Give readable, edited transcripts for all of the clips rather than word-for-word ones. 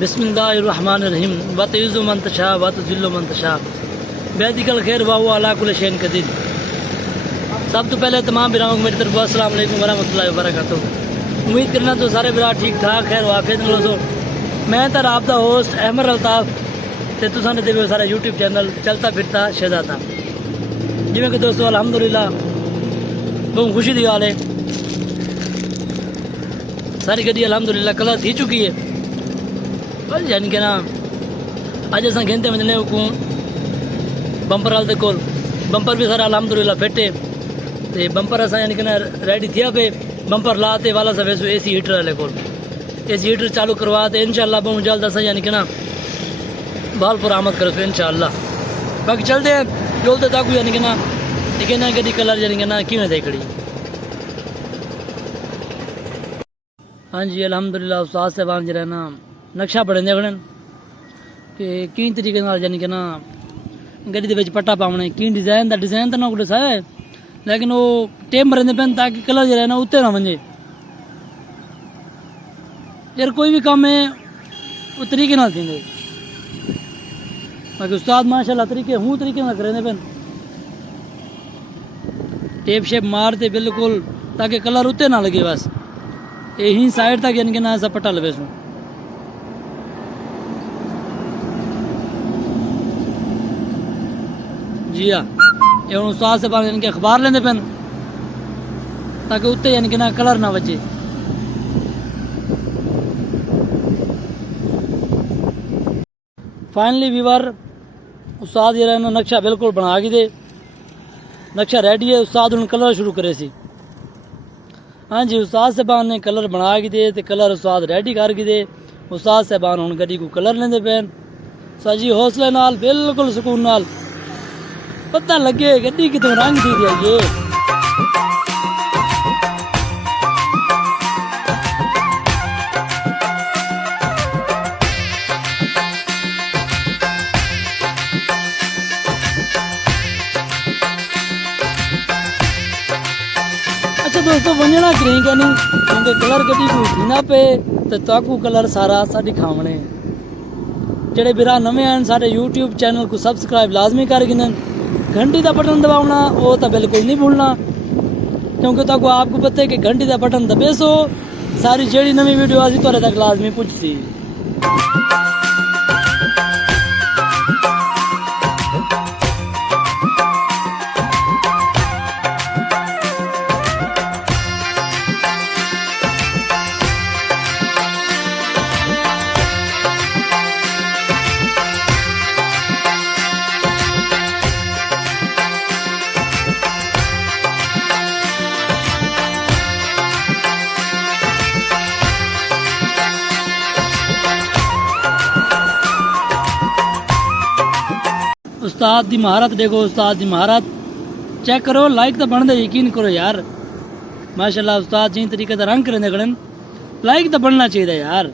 बिस्मिल्लाहिर्रहमानिर्रहीम वतुइज़्ज़ु मन तशा वतुज़िल्लु मन तशा बियदिकल खैर व हुवा अला कुल्लि शैइन क़दीर। सब तो पहले तमाम बिराओं को मेरी तरफ अस्सलाम वालेकुम वरहमतुल्लाहि वबरकातुहू। उम्मीद करना तो सारे बिरा ठीक ठाक खैर वाफियत नाल हो। मैं तो आपका होस्ट अहमद अल्ताफ ते तुसां दे देवे सारा यूट्यूब चैनल चलता फिरता शहजादा। जिवें कि दोस्तों अलहमदुलिल्लाह बहुत खुशी की गाल है, सारी गड्डी अलहमदुलिल्लाह कलर थी चुकी है। बस यानी कि ना अज अस कहते वजने को बंपर वाल दे कोल बंपर भी सारा अलहमदुलिल्लाह फिट है। तो बंपर अस यानी कि ना रेडी थिया पे बंपर ला ते वाला सा वैसे AC हीटर वाले कोल AC हीटर चालू करवा ते इंशाअल्लाह बहुत जल्द अस यानी कि ना बाल पर आमद करो इंशाअल्लाह। बाकी चलते डोलते ताकू यानी कि ना लेकिन ना गड्डी कलर यानी कि ना किवें दे खड़ी। हाँ जी अलहमदुलिल्लाह उस्ताद साहबान जरा ना नक्शा पढ़े खड़न कि की तरीके यानी कि ना गड्डी के पट्टा पाने की डिजाइन तो ना कुछ है, लेकिन वो टेम भरने पैन ताकि कलर जरा ना उत्ते ना वजे। यार कोई भी काम है वो तरीके नाल थींदे, बाकी उस्ताद माशाल्लाह तरीके हूँ तरीके नाल करेंदे पैन टेप शेप मारते बिल्कुल ताकि कलर उत्ते ना लगे। बस यही साइड तक यानी कि ना ऐसा पट्टा लगे सू। जी हाँ ये हूँ उस्ताद से यानी कि अखबार लेंदे पैन ताकि उत्ते यानी कि ना कलर ना बचे। फाइनली व्यूअर उस्ताद जरा ना नक्शा बिल्कुल बना के दे, नक्शा रेडी है। उस्ताद उन्होंने कलर शुरू करे सी। हाँ जी उस्ताद साहबान ने कलर बना के दे ते कलर उस्ताद रेडी कर के दे। उस्ताद साहबान हुण गड्डी को कलर लेंदे पैन। सो जी हौसले नाल बिल्कुल सुकून नाल पता लगे गड्डी कितों रंग दी है। अच्छा दोस्तों वंजना करें क्या नहीं क्योंकि कलर गड्डी को उठना पे तो ताकू कलर सारा सा दिखावने। जेडे बिरा नवे हैं सारे यूट्यूब चैनल को सब्सक्राइब लाजमी कर गिनन, घंटी का बटन दबाना वो तो बिल्कुल नहीं भूलना क्योंकि ताको आपको पता है कि घंटी का बटन दबे सो सारी जेड़ी नवी वीडियो आसी तुहाडे तक लाजमी पुजसी। उस्ताद दी महारत देखो, उस्ताद दी महारत चेक करो, लाइक तो बनते यकीन करो यार माशाल्लाह। उस्ताद जिन तरीके का रंग करेंदे खड़न लाइक तो बनना चाहिए यार।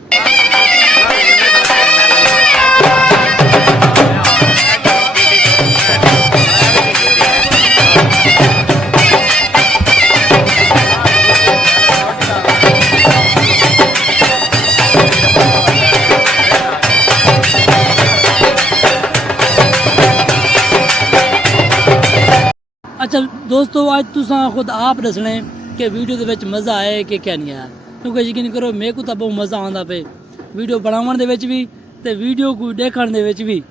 अच्छा दोस्तों आज तुसा खुद आप दसने कि वीडियो दे विच मज़ा आए कि क्या नहीं आया, क्योंकि यकीन करो मेरे को तो बहुत मज़ा आता पे वीडियो बनावन दे विच भी ते वीडियो को देखण दे विच भी।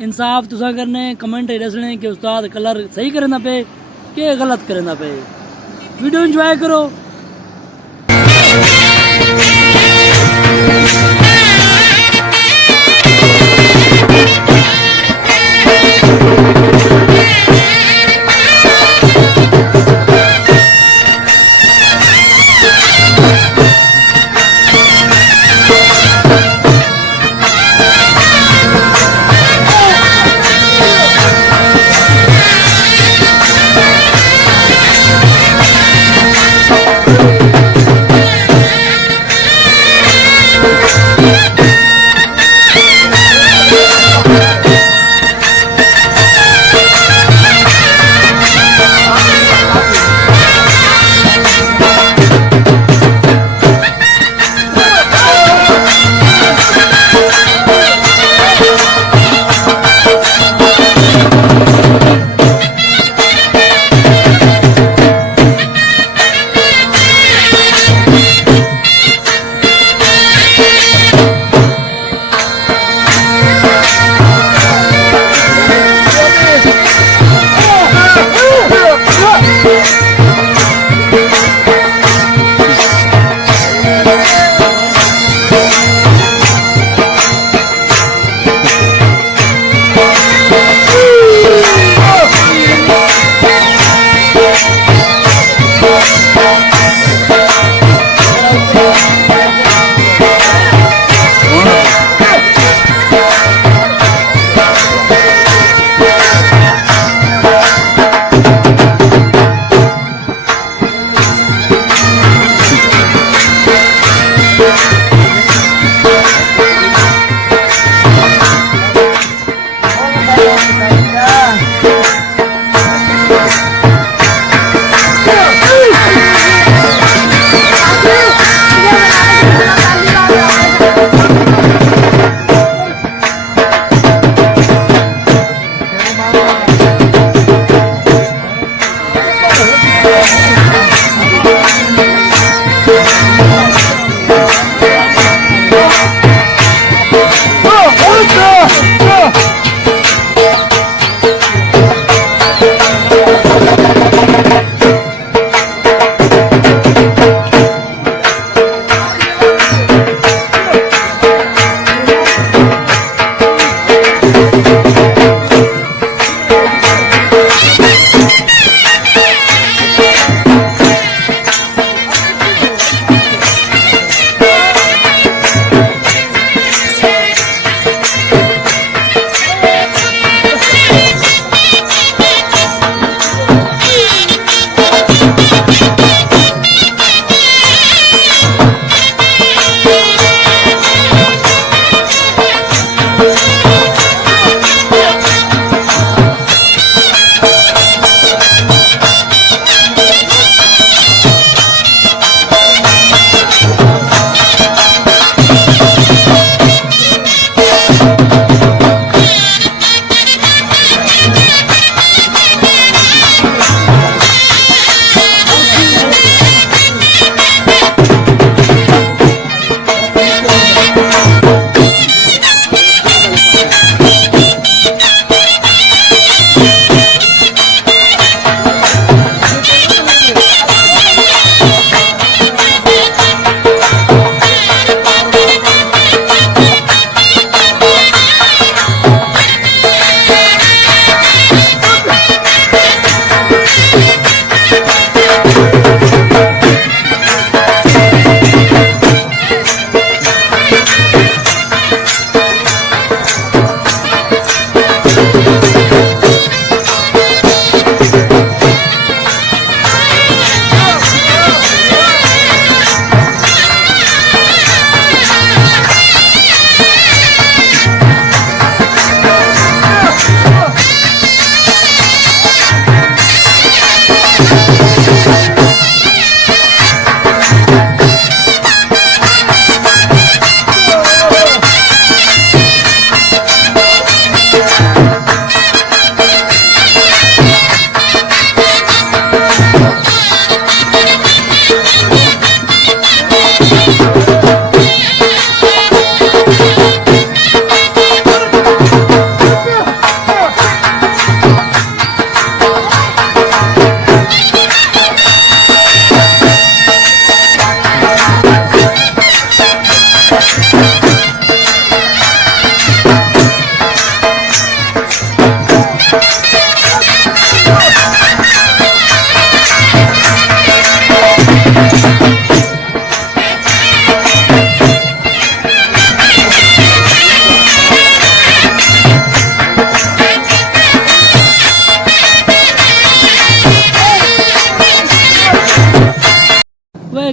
इंसाफ तुसा करने कमेंट दसने कि उस्ताद कलर सही करना पे कि गलत करना पे। वीडियो इंजॉय करो।